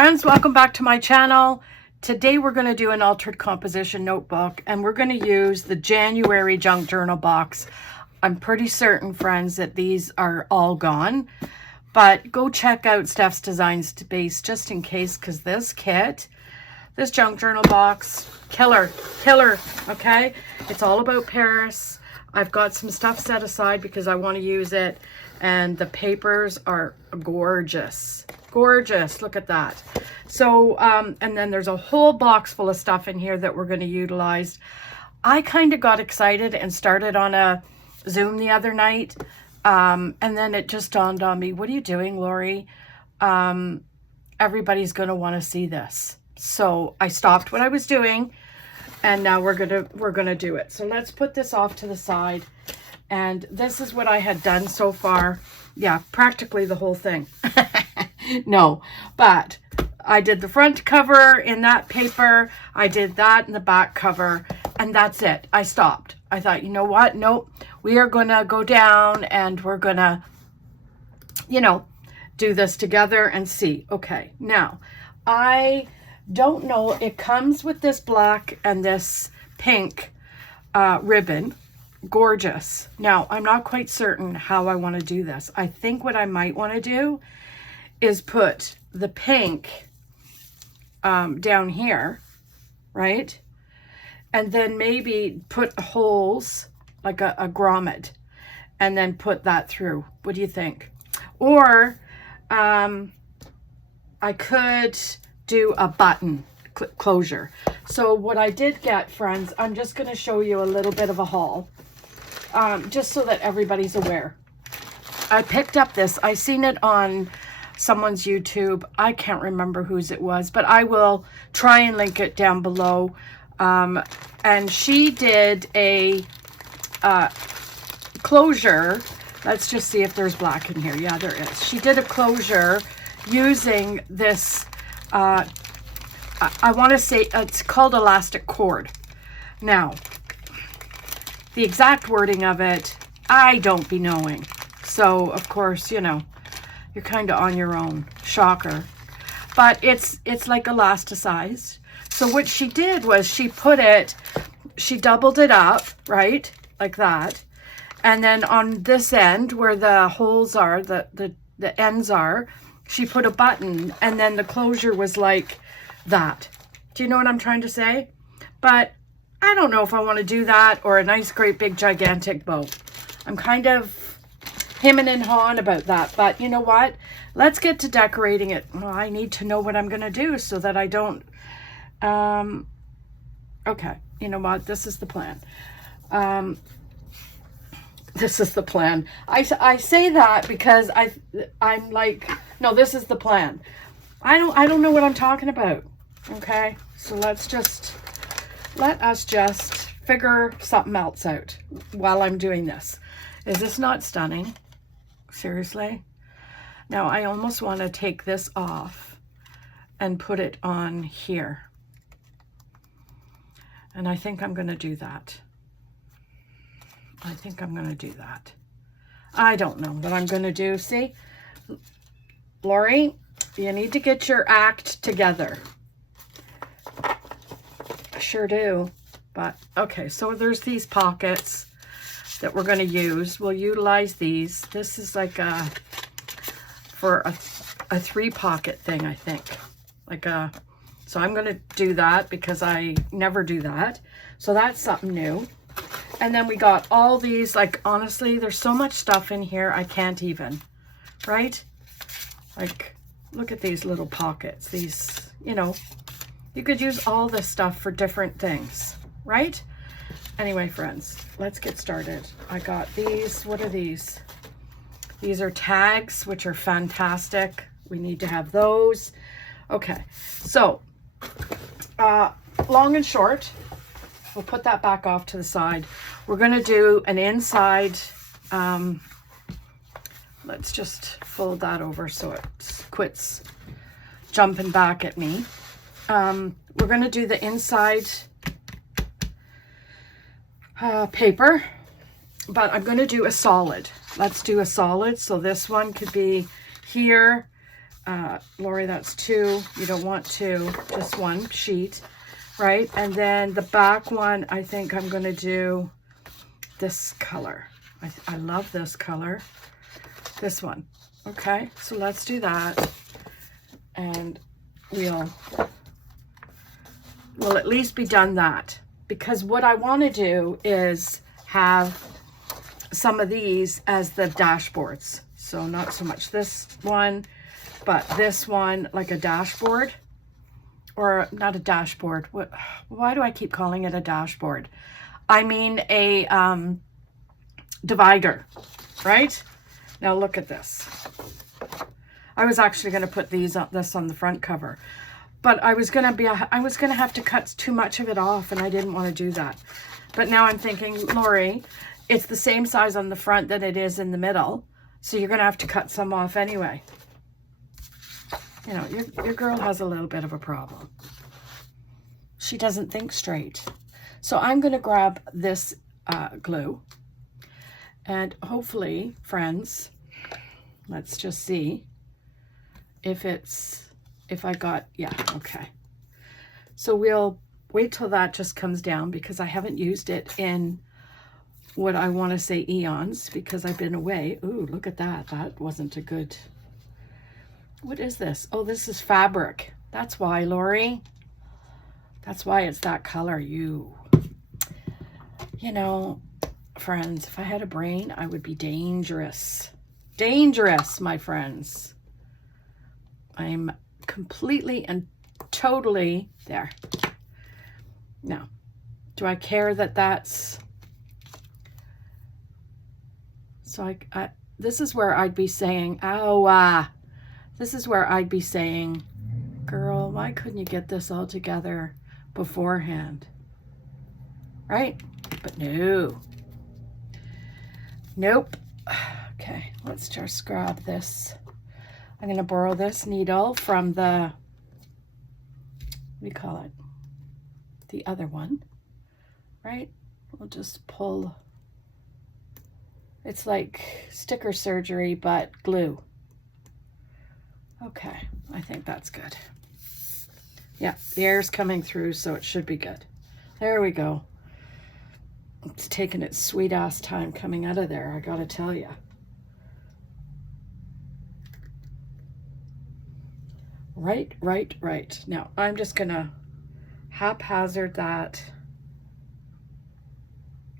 friends, welcome back to my channel. Today we're going to do an altered composition notebook, and we're going to use the January junk journal box. I'm pretty certain, friends, that these are all gone, but go check out Steph's Designs Base just in case, because this kit, this junk journal box, killer, okay? It's all about Paris. I've got some stuff set aside because I want to use it, and the papers are gorgeous. Gorgeous, look at that. So and then there's a whole box full of stuff in here that we're going to utilize. I kind of got excited and started on a Zoom the other night, and then it just dawned on me, what are you doing, Lori? Everybody's going to want to see this. So I stopped what I was doing, and now we're gonna do it. So let's put this off to the side, and this is what I had done so far. Yeah, practically the whole thing. No, but I did the front cover in that paper. I did that in the back cover, and that's it. I stopped. I thought, you know what? Nope. We are going to go down and we're going to, you know, do this together and see. Okay. Now, I don't know. It comes with this black and this pink ribbon. Gorgeous. Now, I'm not quite certain how I want to do this. I think what I might want to do is put the pink down here, right? And then maybe put holes, like a grommet, and then put that through. What do you think? Or I could do a button closure. So what I did get, friends, I'm just going to show you a little bit of a haul, just so that everybody's aware. I picked up this. I seen it on someone's YouTube. I can't remember whose it was, but I will try and link it down below. And she did a closure. Let's just see if there's black in here. Yeah, there is. She did a closure using this, I want to say it's called elastic cord. Now, the exact wording of it, I don't be knowing. So, of course, you know, you're kind of on your own. Shocker. But it's like elasticized. So what she did was she doubled it up, right? Like that. And then on this end where the holes are, the ends are, she put a button, and then the closure was like that. Do you know what I'm trying to say? But I don't know if I want to do that or a nice, great, big, gigantic bow. I'm kind of hemming and hawing about that, but you know what? Let's get to decorating it. Well, I need to know what I'm going to do so that I don't, okay, you know what? This is the plan. This is the plan. I say that because I'm like, no, this is the plan. I don't know what I'm talking about. Okay. So let us just figure something else out while I'm doing this. Is this not stunning? Seriously? Now I almost want to take this off and put it on here. And I think I'm going to do that. I think I'm going to do that. I don't know what I'm going to do. See? Lori, you need to get your act together. I sure do. But, okay, so there's these pockets that we're going to use. We'll utilize these. This is like for a 3-pocket thing, I think. So I'm going to do that because I never do that. So that's something new. And then we got all these, like, honestly, there's so much stuff in here, I can't even, right? Like, look at these little pockets. These, you know, you could use all this stuff for different things, right? Anyway, friends, let's get started. I got these. What are these? These are tags, which are fantastic. We need to have those. Okay, so long and short, we'll put that back off to the side. We're going to do an inside. Let's just fold that over so it quits jumping back at me. We're going to do the inside paper, but I'm going to do a solid. Let's do a solid. So this one could be here, Lori, that's 2. You don't want 2, just 1 sheet, right? And then the back one, I think I'm going to do this color. I love this color. This one. Okay, so let's do that. And we'll at least be done that. Because what I want to do is have some of these as the dashboards. So not so much this one, but this one, like a dashboard. Or not a dashboard. Why do I keep calling it a dashboard? I mean a divider, right? Now look at this. I was actually going to put this on the front cover, but I was going to have to cut too much of it off, and I didn't want to do that. But now I'm thinking, Lori, it's the same size on the front that it is in the middle, so you're going to have to cut some off anyway. You know, your girl has a little bit of a problem. She doesn't think straight. So I'm going to grab this glue, and hopefully, friends, let's just see if I got, yeah, okay. So we'll wait till that just comes down, because I haven't used it in what I want to say eons, because I've been away. Ooh, look at that. That wasn't a good, what is this? Oh, this is fabric. That's why, Lori. That's why it's that color. You know, friends, if I had a brain, I would be dangerous. Dangerous, my friends. I'm completely and totally there. Now, do I care that that's... So this is where I'd be saying, this is where I'd be saying, girl, why couldn't you get this all together beforehand? Right? But no. Nope. Okay, let's just grab this. I'm going to borrow this needle from the, what do you call it? The other one, right? We'll just pull. It's like sticker surgery, but glue. Okay, I think that's good. Yeah, the air's coming through, so it should be good. There we go. It's taking its sweet ass time coming out of there, I gotta tell you. Right. Now, I'm just gonna haphazard that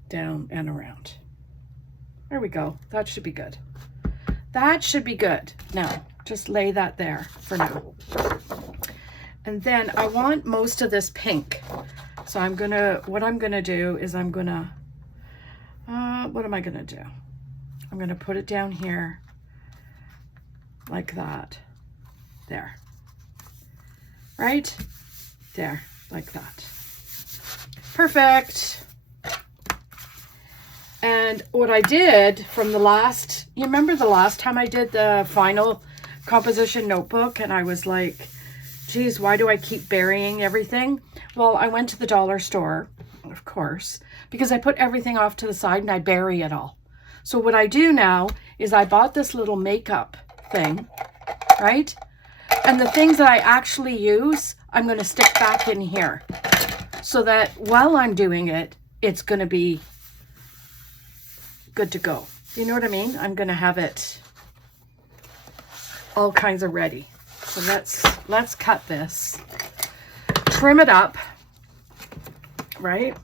down and around. There we go. That should be good. That should be good. Now, just lay that there for now. And then I want most of this pink. So what I'm gonna do is what am I gonna do? I'm gonna put it down here like that. There. Right? There, like that. Perfect. And what I did from the last, you remember the last time I did the final composition notebook, and I was like, geez, why do I keep burying everything? Well, I went to the dollar store, of course, because I put everything off to the side and I bury it all. So what I do now is I bought this little makeup thing, right? And the things that I actually use, I'm going to stick back in here so that while I'm doing it, it's going to be good to go. You know what I mean? I'm going to have it all kinds of ready. So let's cut this, trim it up, right?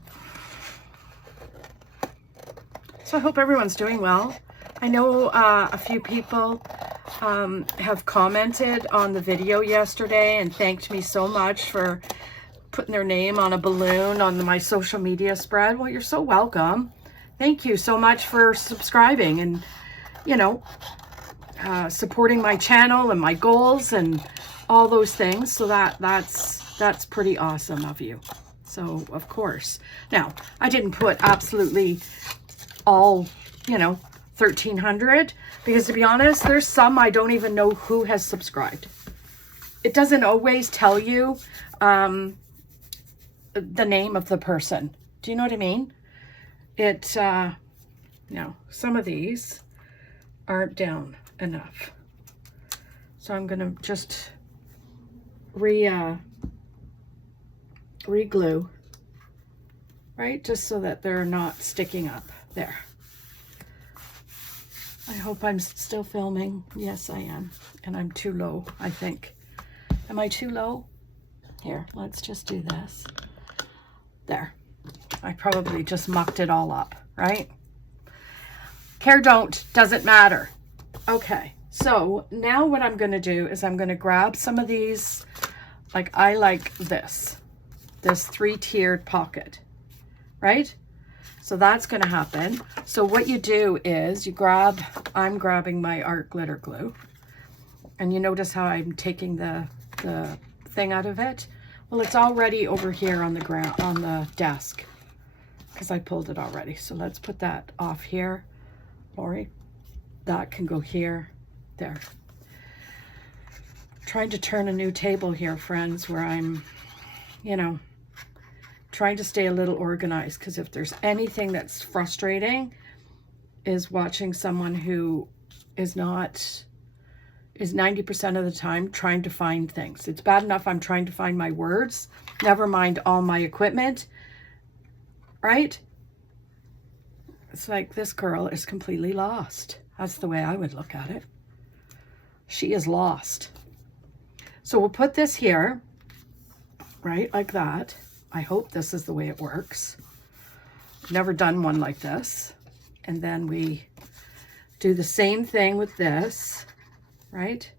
So I hope everyone's doing well. I know a few people have commented on the video yesterday and thanked me so much for putting their name on a balloon on my social media spread. Well, you're so welcome. Thank you so much for subscribing and, you know, supporting my channel and my goals and all those things. So that's pretty awesome of you. So, of course. Now, I didn't put absolutely all, you know, 1,300, because to be honest, there's some I don't even know who has subscribed. It doesn't always tell you the name of the person. Do you know what I mean? No, some of these aren't down enough. So I'm going to just re-glue, right? Just so that they're not sticking up there. I hope I'm still filming. Yes, I am. And I'm too low, I think. Am I too low? Here, let's just do this. There. I probably just mucked it all up, right? Care don't, doesn't matter. Okay, so now what I'm going to do is I'm going to grab some of these, like I like this 3-tiered pocket, right? So that's going to happen. So what you do is you grab, I'm grabbing my art glitter glue, and you notice how I'm taking the thing out of it. Well, it's already over here on the ground, on the desk, because I pulled it already. So let's put that off here. Lori, that can go here, there. Trying to turn a new table here, friends, where I'm, you know, trying to stay a little organized, because if there's anything that's frustrating is watching someone who is 90% of the time trying to find things. It's bad enough I'm trying to find my words, never mind all my equipment, right? It's like this girl is completely lost. That's the way I would look at it. She is lost. So we'll put this here, right, like that. I hope this is the way it works. Never done one like this. And then we do the same thing with this, right?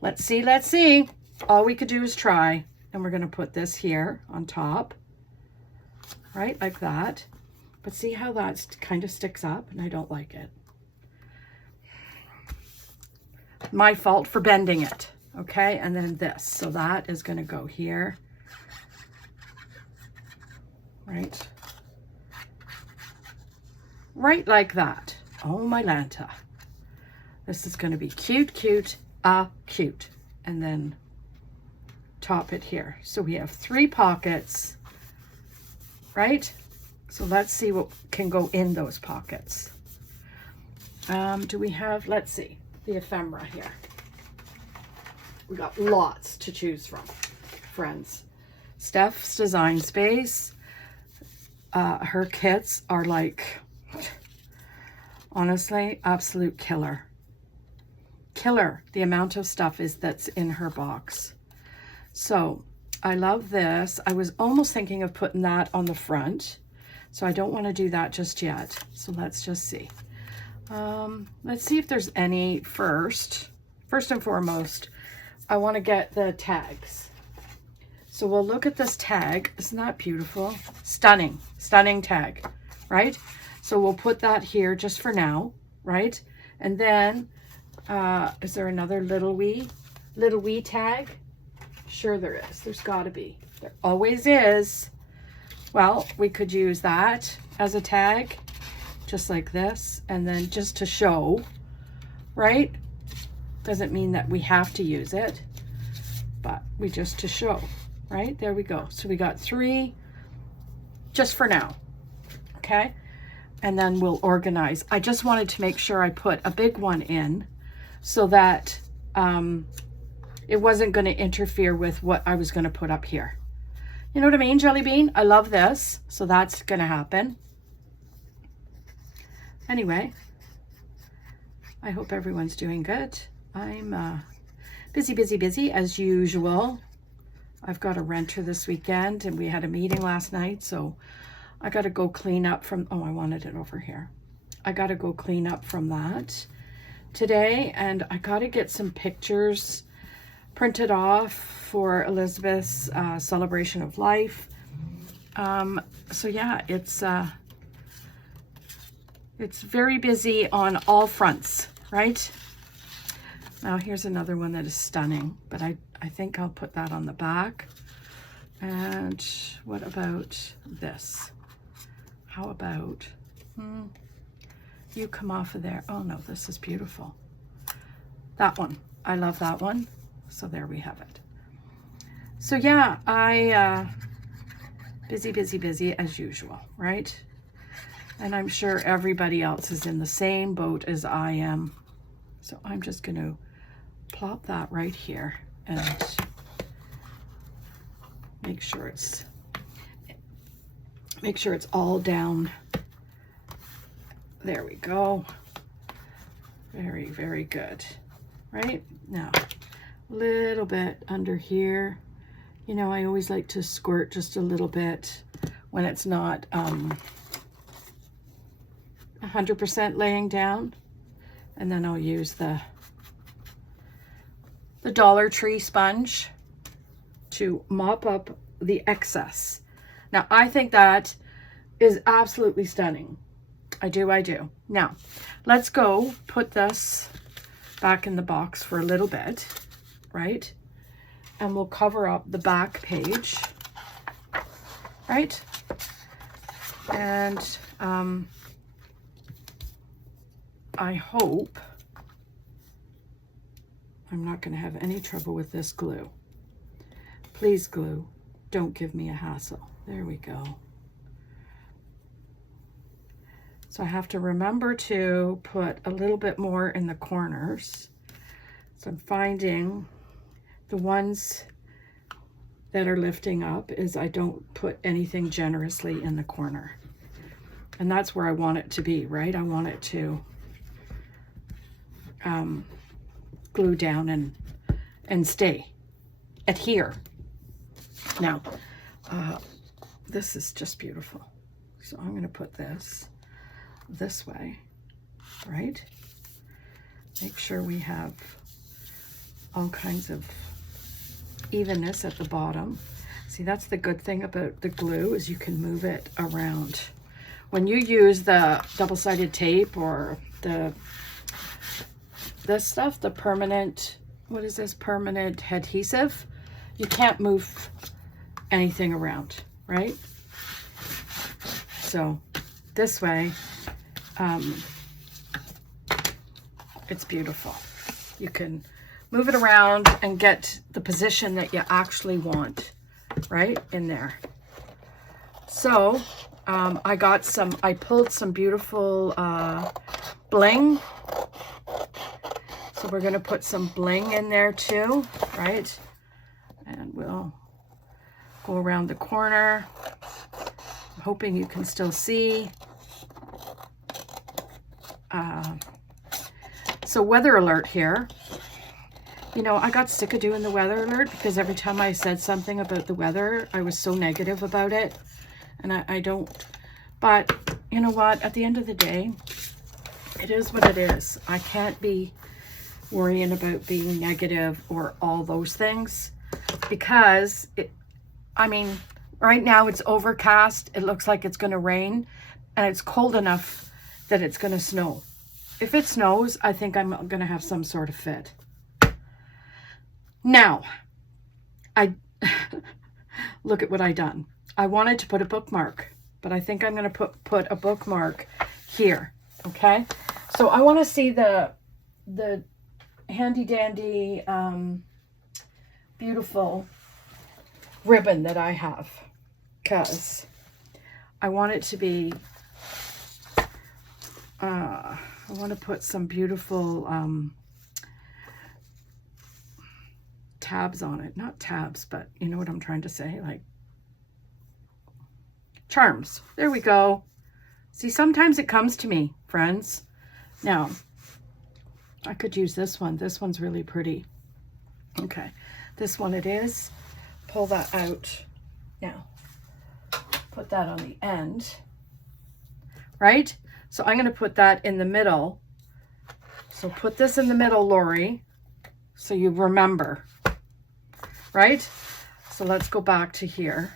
Let's see, let's see. All we could do is try. And we're going to put this here on top, right, like that. But see how that kind of sticks up, and I don't like it. My fault for bending it. Okay, and then this. So that is going to go here. Right? Right like that. Oh, my Lanta. This is going to be cute, cute, cute. And then top it here. So we have 3 pockets, right? So let's see what can go in those pockets. Do we have, let's see, the ephemera here. We got lots to choose from, friends. Steph's Design Space. Her kits are like, honestly, absolute killer. Killer, the amount of stuff that's in her box. So I love this. I was almost thinking of putting that on the front. So I don't want to do that just yet. So let's just see. Let's see if there's any first. First and foremost, I want to get the tags. So we'll look at this tag. Isn't that beautiful? Stunning, stunning tag, right? So we'll put that here just for now, right? And then, is there another little wee tag? Sure there is. There's got to be. There always is. Well, we could use that as a tag, just like this, and then just to show, right? Doesn't mean that we have to use it, but we just to show, right? There we go. So we got 3 just for now, okay? And then we'll organize. I just wanted to make sure I put a big one in so that it wasn't going to interfere with what I was going to put up here. You know what I mean, Jelly Bean? I love this, so that's going to happen. Anyway, I hope everyone's doing good. I'm busy as usual. I've got a renter this weekend, and we had a meeting last night, so I got to go clean up from, oh, I wanted it over here. I got to go clean up from that today, and I got to get some pictures printed off for Elizabeth's celebration of life. So yeah, it's very busy on all fronts, right? Now here's another one that is stunning, but I think I'll put that on the back. And what about this? How about, you come off of there. Oh no, this is beautiful. That one, I love that one. So there we have it. So yeah, I busy as usual, right? And I'm sure everybody else is in the same boat as I am. So I'm just going to plop that right here and make sure it's all down. There we go. Very, very good. Right? Now, a little bit under here. You know, I always like to squirt just a little bit when it's not 100% laying down. And then I'll use the Dollar Tree sponge to mop up the excess. Now, I think that is absolutely stunning. I do. Now, let's go put this back in the box for a little bit, right? And we'll cover up the back page, right? And I hope I'm not going to have any trouble with this glue. Please, glue, don't give me a hassle. There we go. So I have to remember to put a little bit more in the corners. So I'm finding the ones that are lifting up is I don't put anything generously in the corner. And that's where I want it to be, right? I want it to glue down and stay, adhere. Now, this is just beautiful. So I'm going to put this way, right? Make sure we have all kinds of evenness at the bottom. See, that's the good thing about the glue is you can move it around. When you use the double-sided tape or this stuff, the permanent, what is this, permanent adhesive, you can't move anything around, right? So this way, it's beautiful. You can move it around and get the position that you actually want, right, in there. So I pulled some beautiful bling. So we're going to put some bling in there too, right? And we'll go around the corner. I'm hoping you can still see. So weather alert here. You know, I got sick of doing the weather alert because every time I said something about the weather, I was so negative about it. And I don't, but you know what? At the end of the day, it is what it is. I can't be worrying about being negative or all those things because I mean, right now it's overcast. It looks like it's going to rain and it's cold enough that it's going to snow. If it snows, I think I'm going to have some sort of fit. Now, look at what I done. I wanted to put a bookmark, but I think I'm going to put a bookmark here. Okay. So I want to see the handy dandy, beautiful ribbon that I have, because I want it to be, I want to put some beautiful tabs on it. Not tabs, but you know what I'm trying to say, like charms. There we go. See, sometimes it comes to me, friends. Now, I could use this one. This one's really pretty. Okay, this one it is. Pull that out. Now, put that on the end, right? So I'm going to put that in the middle. So put this in the middle, Lori, so you remember, right? So let's go back to here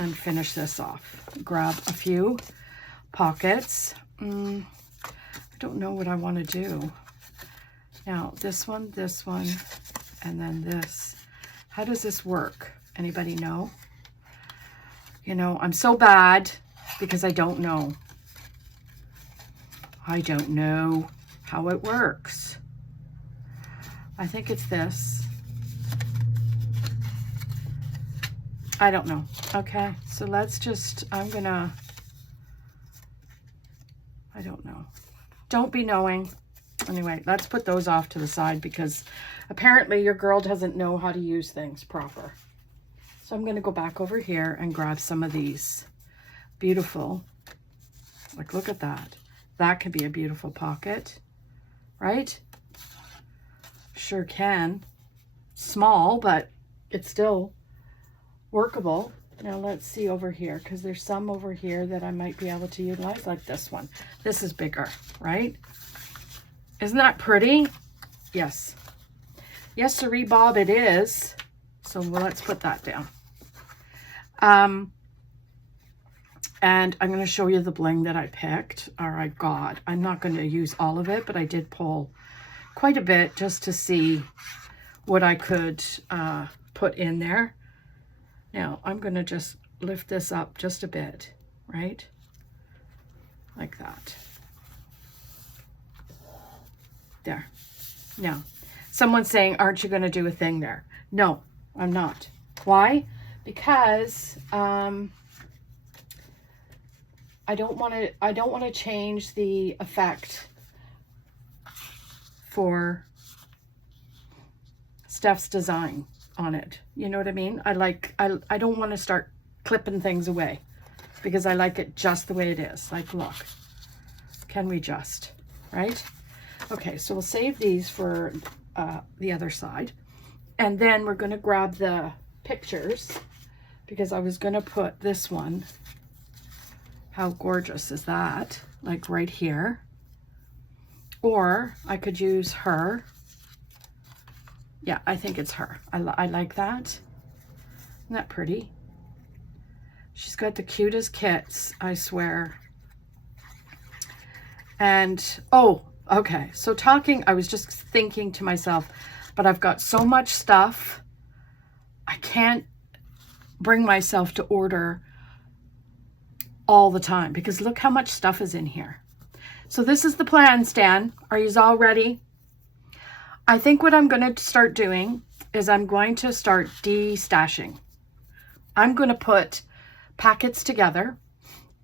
and finish this off. Grab a few pockets. I don't know what I want to do. Now, this one, and then this. How does this work? Anybody know? You know, I'm so bad because I don't know. I don't know how it works. I think it's this. I don't know. Okay, so let's just, I'm gonna I don't know. Don't be knowing. Anyway, let's put those off to the side because apparently your girl doesn't know how to use things proper. So I'm going to go back over here and grab some of these beautiful, like look at that. That could be a beautiful pocket, right? Sure can. Small, but it's still workable. Now let's see over here, because there's some over here that I might be able to utilize, like this one. This is bigger, right? Isn't that pretty? Yes. Yes, sirree, Bob, it is. So let's put that down. And I'm going to show you the bling that I picked, or I got. I'm not going to use all of it, but I did pull quite a bit just to see what I could put in there. Now, I'm going to just lift this up just a bit, right? Like that. There. Now, someone's saying, aren't you going to do a thing there? No, I'm not. Why? Because I don't want to change the effect for Steph's design on it. You know what I mean? I don't want to start clipping things away because I like it just the way it is. Like, look, can we just, right? Okay, so we'll save these for the other side. And then we're going to grab the pictures because I was going to put this one. How gorgeous is that? Like right here. Or I could use her. Yeah, I think it's her. I like that. Isn't that pretty? She's got the cutest kits, I swear. And, oh, okay. So I was just thinking to myself, but I've got so much stuff. I can't bring myself to order all the time because look how much stuff is in here. So this is the plan, Stan. Are you all ready? I think what I'm going to start doing is I'm going to start de-stashing. I'm going to put packets together,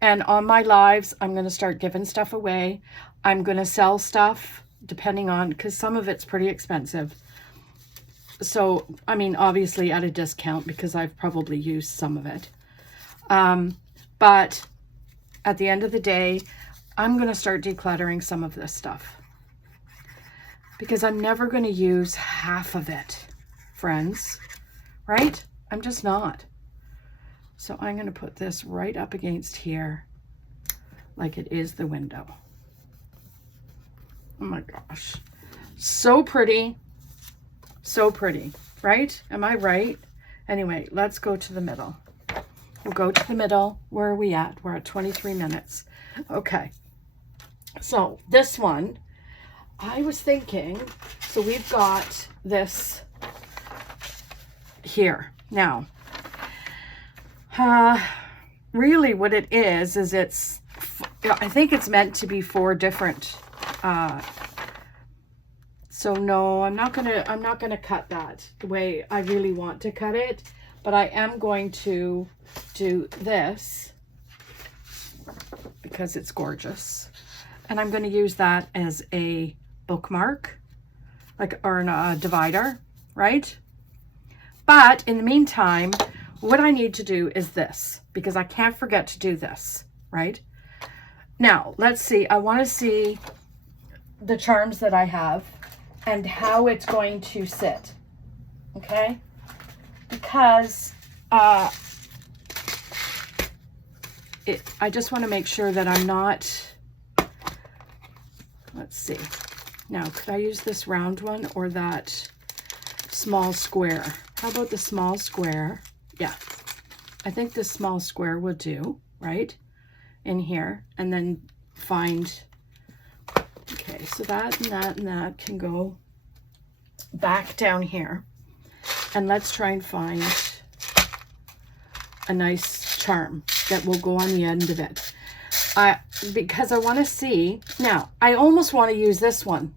and on my lives, I'm going to start giving stuff away. I'm going to sell stuff depending on, because some of it's pretty expensive. So, I mean, obviously at a discount because I've probably used some of it. But at the end of the day, I'm going to start decluttering some of this stuff because I'm never going to use half of it, friends, right? I'm just not. So I'm going to put this right up against here like it is the window. Oh my gosh. So pretty. So pretty, right? Am I right? Anyway, let's go to the middle. We'll go to the middle. Where are we at? We're at 23 minutes. Okay. So this one, I was thinking, so we've got this here. Now, really what it is it's, I think it's meant to be 4 different, so no, I'm not gonna cut that the way I really want to cut it, but I am going to do this because it's gorgeous. And I'm going to use that as a bookmark, like, or a divider, right? But in the meantime, what I need to do is this, because I can't forget to do this, right? Now, let's see. I want to see the charms that I have and how it's going to sit, okay? Because I just want to make sure that I'm not, let's see. Now, could I use this round one or that small square? How about the small square? Yeah, I think this small square will do, right? In here, and then find, okay, so that and that and that can go back down here. And let's try and find a nice charm that will go on the end of it. Because I want to see, now, I almost want to use this one.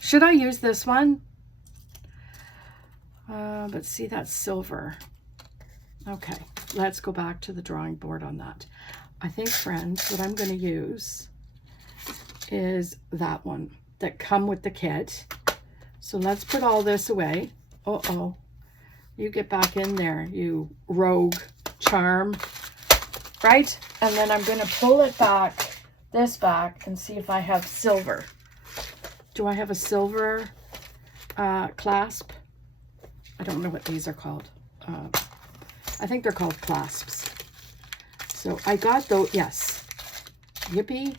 Should I use this one? But see, that's silver. Okay, let's go back to the drawing board on that. I think, friends, what I'm going to use is that one that come with the kit. So let's put all this away. Uh-oh. You get back in there, you rogue charm. Right? And then I'm going to pull it back, this back, and see if I have silver. Do I have a silver clasp? I don't know what these are called. I think they're called clasps. So I got those, yes. Yippee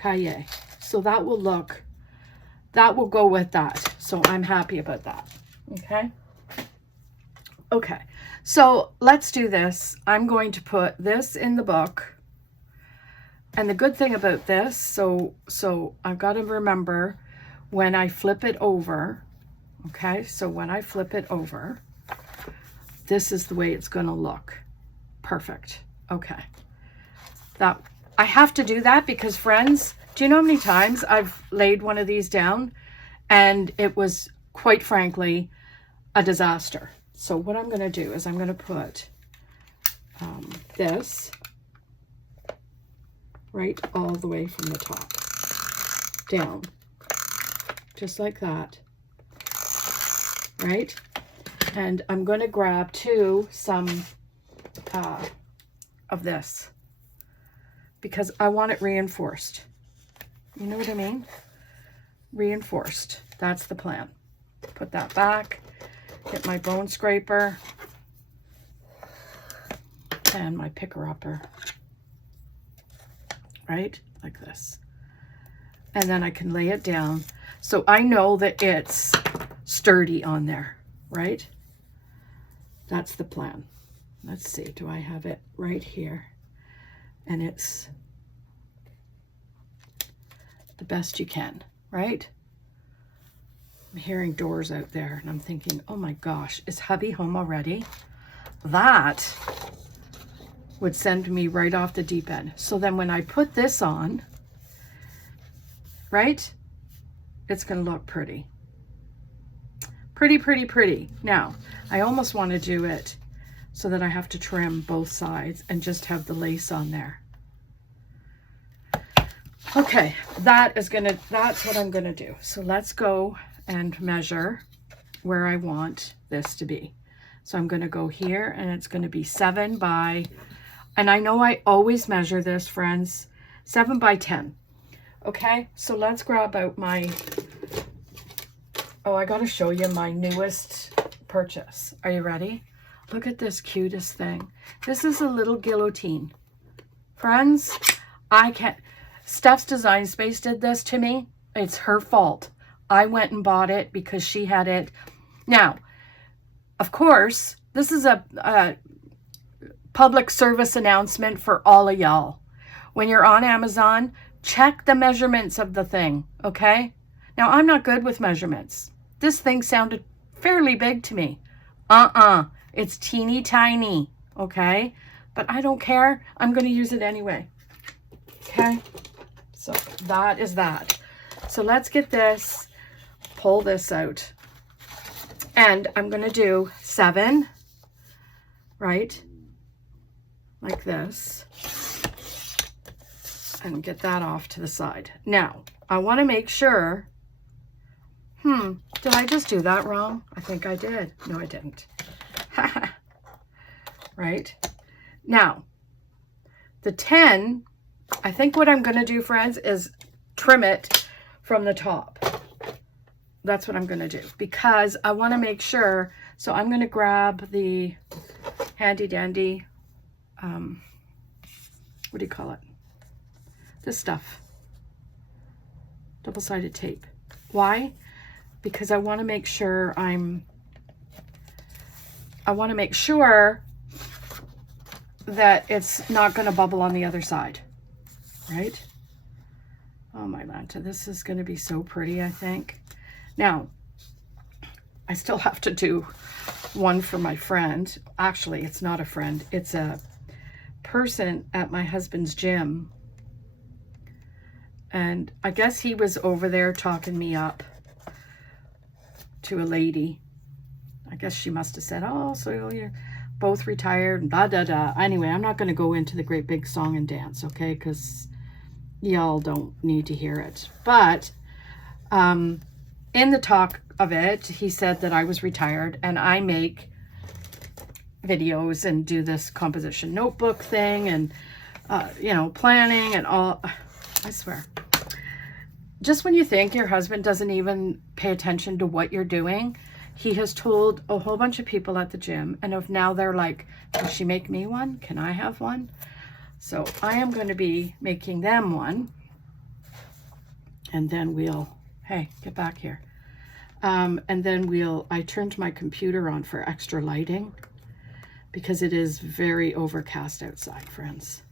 ki-yay. So that will look, that will go with that. So I'm happy about that. Okay. Okay. So let's do this. I'm going to put this in the book. And the good thing about this, so I've got to remember when I flip it over, okay? So when I flip it over, this is the way it's going to look. Perfect. Okay. That I have to do that because, friends, do you know how many times I've laid one of these down and it was, quite frankly, a disaster. So what I'm going to do is I'm going to put this right all the way from the top down, just like that, right? And I'm going to grab some of this because I want it reinforced. You know what I mean? Reinforced. That's the plan. Put that back, get my bone scraper and my picker-upper, right? Like this. And then I can lay it down so I know that it's sturdy on there, right? That's the plan. Let's see, do I have it right here? And it's the best you can, right? I'm hearing doors out there and I'm thinking, oh my gosh, is hubby home already? That would send me right off the deep end. So then when I put this on, right, it's going to look pretty. Pretty, pretty, pretty. Now, I almost want to do it so that I have to trim both sides and just have the lace on there. Okay, that's what I'm going to do. So let's go and measure where I want this to be. So I'm going to go here and it's going to be 7 by, and I know I always measure this, friends, 7 by 10. Okay, so let's grab out my, oh, I got to show you my newest purchase. Are you ready? Look at this cutest thing. This is a little guillotine. Friends, I can't, Steph's Design Space did this to me. It's her fault. I went and bought it because she had it. Now, of course, this is a public service announcement for all of y'all. When you're on Amazon, check the measurements of the thing, okay? Now, I'm not good with measurements. This thing sounded fairly big to me. It's teeny tiny, okay? But I don't care. I'm going to use it anyway, okay? So that is that. So let's get this, pull this out. And I'm going to do 7, right? Like this. And get that off to the side. Now, I want to make sure, did I just do that wrong? I think I did. No, I didn't. Right? Now, the 10, I think what I'm going to do, friends, is trim it from the top. That's what I'm going to do because I want to make sure. So I'm going to grab the handy dandy, what do you call it? This stuff. Double-sided tape. Why? Because I want to make sure that it's not going to bubble on the other side. Right? Oh my Lanta, this is going to be so pretty, I think. Now, I still have to do one for my friend. Actually, it's not a friend. It's a person at my husband's gym. And I guess he was over there talking me up to a lady. I guess she must have said, oh, so you're, both retired, da da da. Anyway, I'm not going to go into the great big song and dance, okay? Because y'all don't need to hear it. But in the talk of it, he said that I was retired and I make videos and do this composition notebook thing and, you know, planning and all. I swear. Just when you think your husband doesn't even pay attention to what you're doing, he has told a whole bunch of people at the gym, and if now they're like, can she make me one? Can I have one? So I am going to be making them one. And then we'll, hey, get back here. And then I turned my computer on for extra lighting because it is very overcast outside, friends.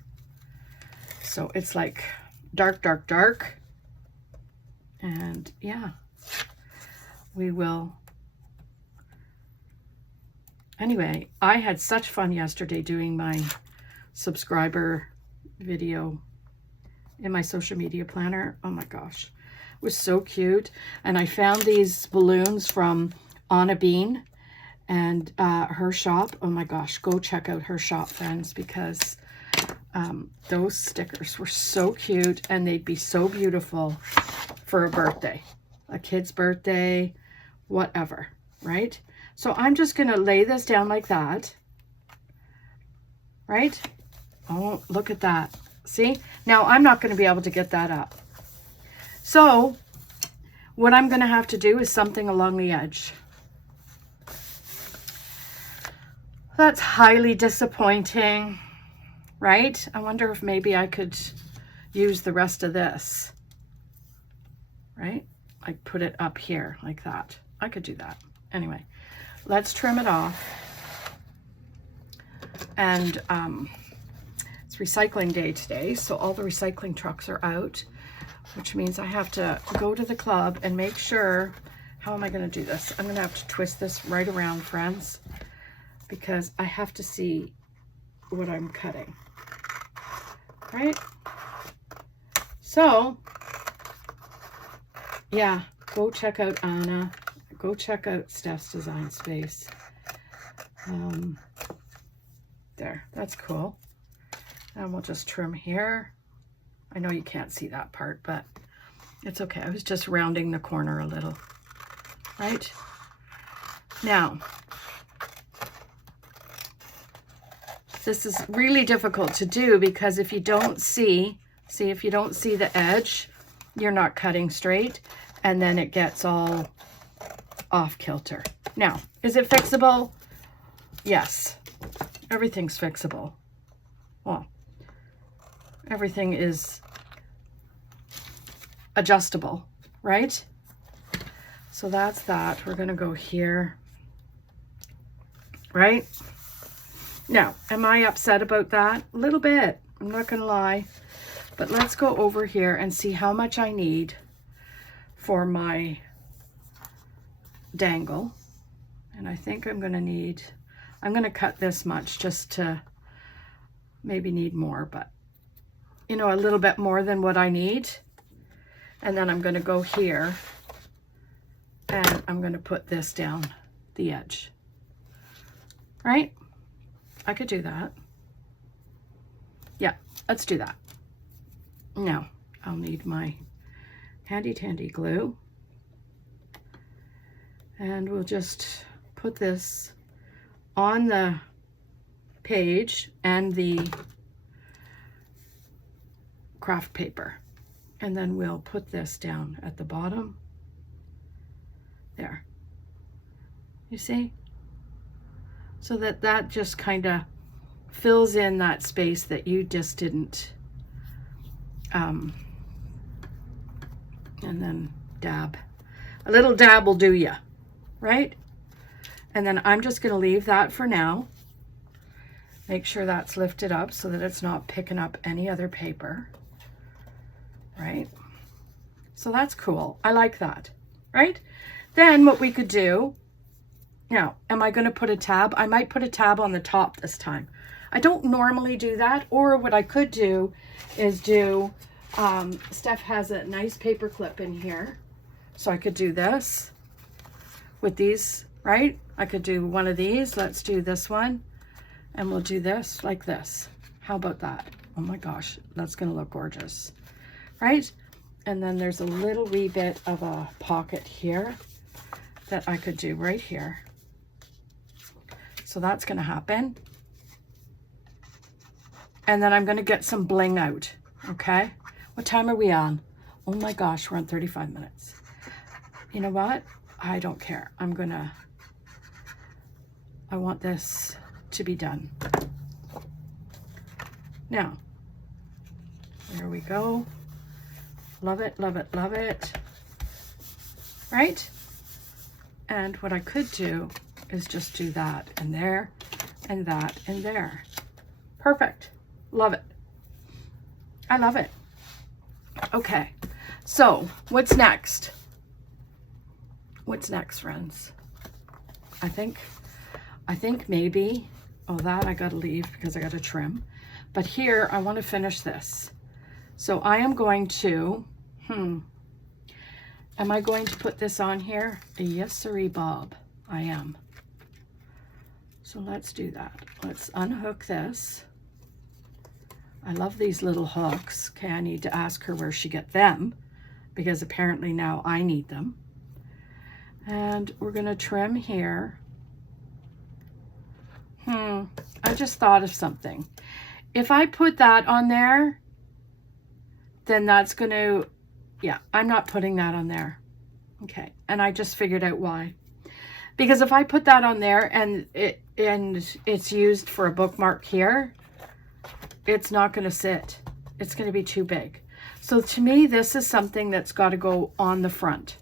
So it's like dark, dark, dark. And yeah, we will. Anyway, I had such fun yesterday doing my subscriber video in my social media planner. Oh my gosh, it was so cute. And I found these balloons from Anna Bean and her shop. Oh my gosh, go check out her shop, friends, because those stickers were so cute and they'd be so beautiful for a birthday, a kid's birthday, whatever, right? So I'm just going to lay this down like that, right? Oh, look at that. See? Now I'm not going to be able to get that up. So what I'm going to have to do is something along the edge. That's highly disappointing, right? I wonder if maybe I could use the rest of this, right? Like put it up here like that. I could do that. Anyway, let's trim it off. And it's recycling day today, so all the recycling trucks are out, which means I have to go to the club and make sure, how am I going to do this? I'm going to have to twist this right around, friends, because I have to see what I'm cutting, right? So, yeah, go check out Anna. Go check out Steph's Design Space. There, that's cool. And we'll just trim here. I know you can't see that part, but it's okay. I was just rounding the corner a little, right? Now, this is really difficult to do because if you don't see if you don't see the edge, you're not cutting straight, and then it gets all off kilter. Now, is it fixable? Yes, everything's fixable. Well, everything is adjustable, right? So that's that. We're gonna go here, right? Now, am I upset about that? A little bit, I'm not gonna lie. But let's go over here and see how much I need for my dangle. And I think I'm gonna cut this much just to maybe need more, but you know, a little bit more than what I need. And then I'm gonna go here and I'm gonna put this down the edge, right? I could do that. Yeah, let's do that. Now, I'll need my handy dandy glue. And we'll just put this on the page and the craft paper. And then we'll put this down at the bottom. There. You see? So that just kind of fills in that space that you just didn't. And then dab. A little dab will do ya, right? And then I'm just going to leave that for now. Make sure that's lifted up so that it's not picking up any other paper, right? So that's cool. I like that, right? Then what we could do, now, am I going to put a tab? I might put a tab on the top this time. I don't normally do that, or what I could do is do, Steph has a nice paper clip in here, so I could do this with these, right? I could do one of these. Let's do this one. And we'll do this like this. How about that? Oh my gosh, that's gonna look gorgeous, right? And then there's a little wee bit of a pocket here that I could do right here. So that's gonna happen. And then I'm gonna get some bling out, okay? What time are we on? Oh my gosh, we're on 35 minutes. You know what? I don't care. I want this to be done. Now, there we go. Love it, love it, love it. Right? And what I could do is just do that and there and that and there. Perfect. Love it. I love it. Okay. So what's next? What's next, friends? I think maybe, oh, that I gotta leave because I gotta trim. But here, I want to finish this. So I am going to, am I going to put this on here? Yes, sirree, Bob, I am. So let's do that. Let's unhook this. I love these little hooks. Okay, I need to ask her where she got them because apparently now I need them. And we're gonna trim here. I just thought of something. If I put that on there, then that's going to, yeah, I'm not putting that on there. Okay, and I just figured out why. Because if I put that on there and it's used for a bookmark here, it's not going to sit. It's going to be too big. So to me, this is something that's got to go on the front,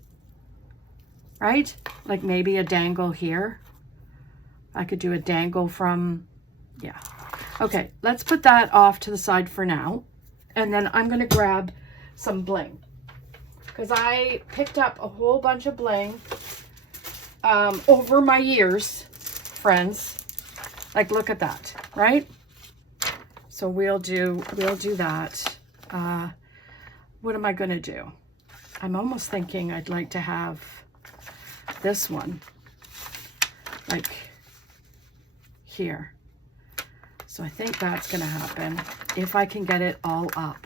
right? Like maybe a dangle here. I could do a dangle from, yeah. Okay, let's put that off to the side for now. And then I'm going to grab some bling. Because I picked up a whole bunch of bling over my years, friends. Like, look at that, right? So we'll do that. What am I going to do? I'm almost thinking I'd like to have this one, like here. So I think that's going to happen if I can get it all up.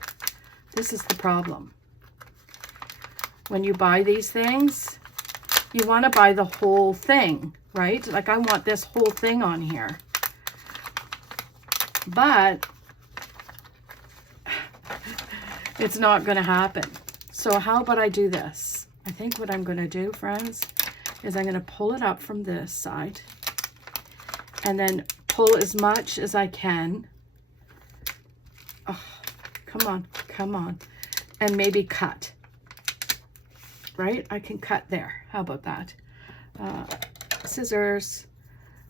This is the problem. When you buy these things, you want to buy the whole thing, right? Like I want this whole thing on here. But it's not going to happen. So how about I do this? I think what I'm going to do, friends, is I'm going to pull it up from this side and then pull as much as I can. Oh, come on, come on. And maybe cut, right? I can cut there. How about that? Scissors,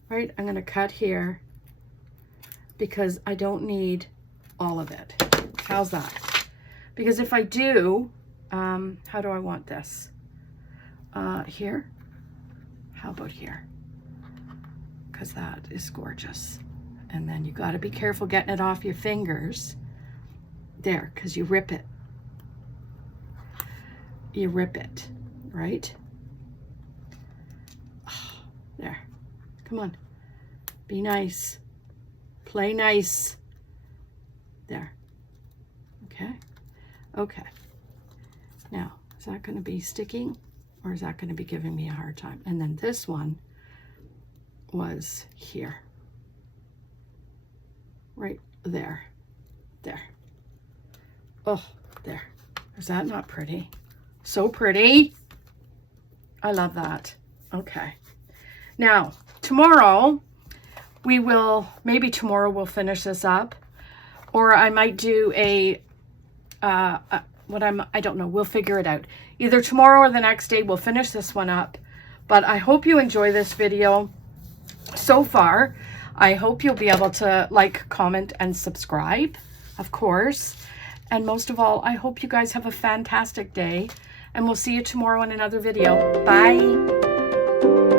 right? I'm going to cut here because I don't need all of it. How's that? Because if I do, how do I want this? Here? How about here? Because that is gorgeous. And then you got to be careful getting it off your fingers. There, because you rip it. You rip it, right? Oh, there. Come on. Be nice. Play nice. There. Okay. Okay. Now, is that going to be sticking or is that going to be giving me a hard time? And then this one was here. Right there. There. Oh, there. Is that not pretty? So pretty. I love that. Okay. Now, tomorrow maybe tomorrow we'll finish this up, or I might do I don't know. We'll figure it out. Either tomorrow or the next day we'll finish this one up. But I hope you enjoy this video so far. I hope you'll be able to like, comment, and subscribe, of course. And most of all, I hope you guys have a fantastic day. And we'll see you tomorrow in another video. Bye.